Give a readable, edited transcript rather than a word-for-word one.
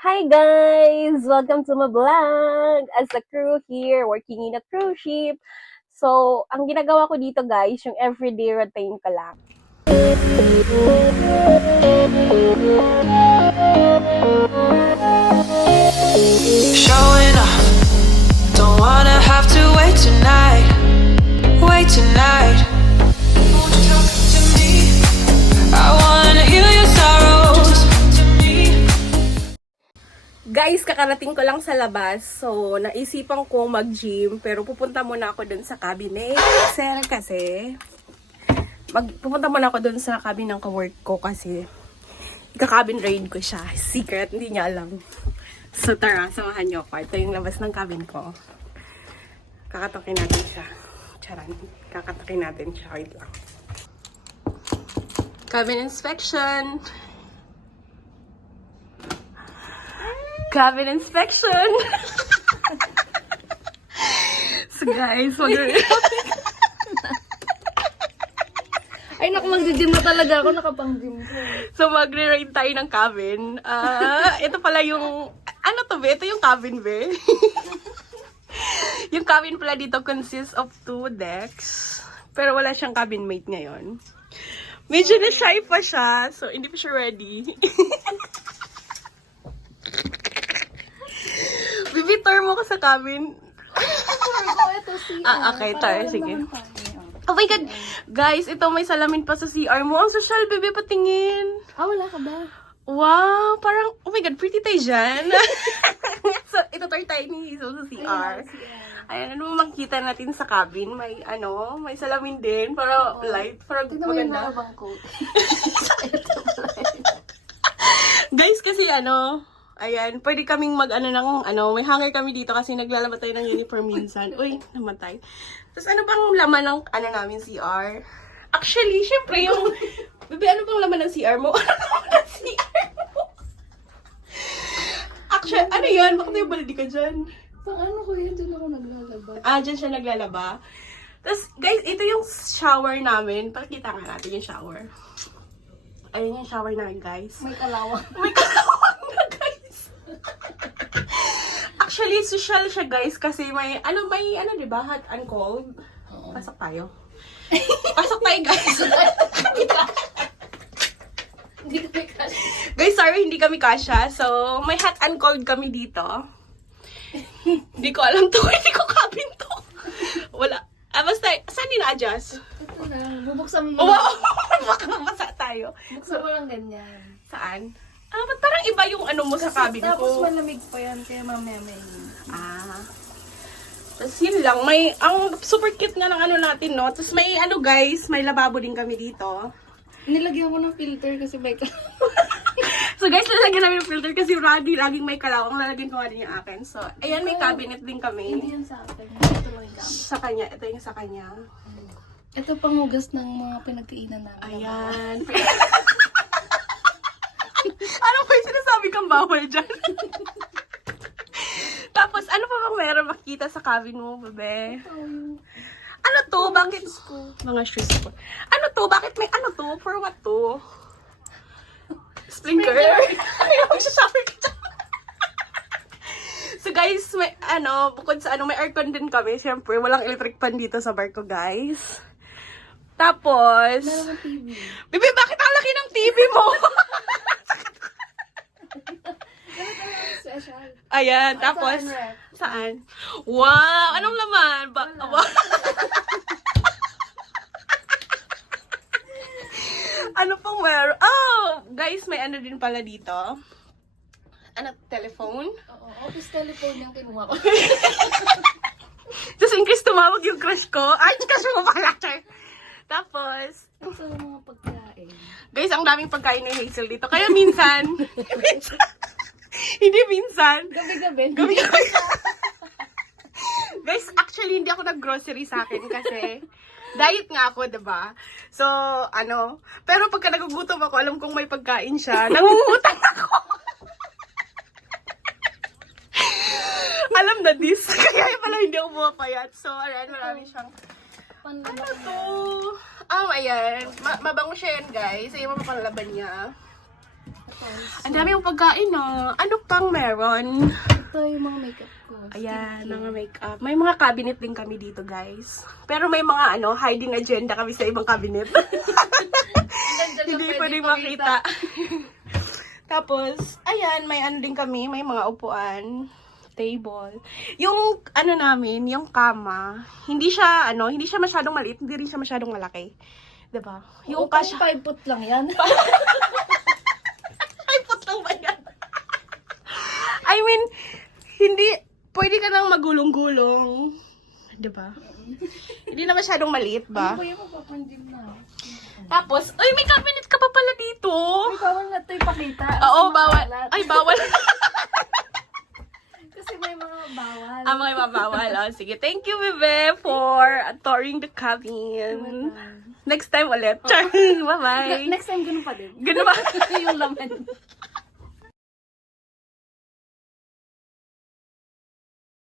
Hi guys! Welcome to my vlog! As a crew here, working in a cruise ship. So, ang ginagawa ko dito guys, yung everyday routine ko lang. Showing off, don't wanna have to wait tonight. Wait tonight. Won't you talk to me? I wanna heal your sorrows. To me. Guys, kakarating ko lang sa labas. So, naisipan kong mag-gym. Pero pupunta muna ako dun sa cabinet. Kasi, pupunta muna ako dun sa cabin ng ka-work ko kasi ika-cabin raid ko siya. Secret, hindi niya alam. So, tara, samahan niyo ako. Ito yung labas ng cabin ko. Kakatokin natin siya. Charan. Kakatokin natin siya. Wait lang. Cabin inspection. Cabin inspection. So guys, Ay, naku, mag-gym na talaga ako. Nakapang-gym ko. so magre-ride tayo ng cabin. Ito pala yung, ano to be? Ito yung cabin be. Yung cabin pala dito consists of 2 decks. Pero wala siyang cabin mate ngayon. Medyo na-shy pa siya. So, hindi pa siya ready. Bibitor mo ko sa cabin. Ito si... Okay, tayo. Sige. Oh my God! Guys, ito may salamin pa sa CR mo. Ang social, bebe, patingin. wala ka ba? Wow! Parang, oh my God, pretty tayo dyan. So, ito tayo ni Hazel sa CR. Ayan, ano mo makikita natin sa cabin? May, may salamin din. Para light, para Tignan mo yung maganda. nakabang coat. Guys, kasi ayan, pwede kaming may hanger kami dito kasi naglalaba tayo ng uniform minsan. Uy, namatay. Tapos ano bang laman ng, namin CR? Actually, syempre yung, bebe, ano bang laman ng CR mo? Ano laman ng CR mo? Actually, ano yan? Bakit yung baldi ka dyan? Pang ano ko yun, dyan ako naglalaba. Dyan siya naglalaba. Tapos, guys, ito yung shower namin. Pakita nga natin yung shower. Ayun yung shower namin, guys. May kalawang. May kalawang na, guys. Actually, social siya, guys, kasi may, diba, hot and cold. Pasok tayo. Pasok tayo, guys. Hindi ko may cash. Guys, sorry, hindi kami kasha. So, may hot and cold kami dito. Hindi ko alam to. Hindi ko cabin to. Wala. Basta, saan ina-adjust? Ito na. Bubuksan mo. Wow! Baka masa tayo. Buksan mo lang ganyan. Saan? Ba't parang iba yung mo sa cabin Tapos ko? malamig pa yan, kaya mamaya may... Tapos yun lang, ang super cute nga ng natin, no? Tapos may guys, may lababo din kami dito. Nilagyan ko ng filter kasi may So guys, lalagyan namin yung filter kasi laging may kalawang. Lalagyan ko nga din yung akin. So, ayan, may cabinet din kami. Hindi yan sa akin. Ito lang yung gamit. Sa kanya, ito yung sa kanya. Ito panghugas ng mga pinagkainan namin. Ayan. Ano ba yung sinasabi kang bawal dyan? Tapos, ano pa bang meron makikita sa cabin mo, bebe? Ano to? Bakit? Mga shoes ko. Ano to? Bakit may to? For what to? Sprinkler? Ayaw, magsasuffer ka dyan. So guys, may bukod sa may aircon din kami. Siyempre, walang electric fan dito sa barko, guys. Tapos, Meron ng TV. Bibi, bakit ang laki ng TV mo? Special. Ayan, tapos, Saan, Ref? saan? Wow, anong laman? Wow. Ano pang meron? Oh, guys, may din pala dito. Telephone? Oo, office telephone yung kinuha ko. Tapos in case tumawag yung crush ko, ay, crush mo pala, Char. Tapos, Ito sa mga pagkain. guys, ang daming pagkain ni Hazel dito. Kaya minsan, hindi minsan. Gabi-gabi. Gabi-gabi. Guys, actually, hindi ako nag-grocery sa akin kasi diet nga ako, diba? So, pero pagka nagugutom ako, alam kong may pagkain siya, nangungutang ako. Alam na this. Kaya pala hindi ako bumapayat. So, ayan, marami siyang Panlaba to. Ayan. Mabango siya yan, guys. Ayan, mapanlaban niya. Ito. Ang dami yung pagkain na. Ano pang meron? Ito yung mga makeup ko. Ayan, mga makeup. May mga cabinet din kami dito, guys. Pero may mga hiding agenda kami sa ibang cabinet. Hindi pa rin makita. Tapos, ayan, may din kami, may mga upuan, table. Yung namin, yung kama, hindi siya masyadong maliit, hindi rin siya masyadong malaki. 'Di ba? Yung Pang 5 foot lang yan. Ay, putang ba yan? I mean, pwede ka nang magulong-gulong. 'Di ba? Hindi na masyadong maliit ba? Kuya, magpapandim na. Tapos, ay, may cabinet ka pa pala dito. Ay, bawal na ito ipakita. Oo, Kasi bawal. makalat. Ay, bawal. Kasi may mga bawal. Mga mabawal. Oh, sige, thank you, Bebe, for touring the cabin. Next time ulit. Bye-bye. Next time, ganun pa din. Ganun ba? Yung laman.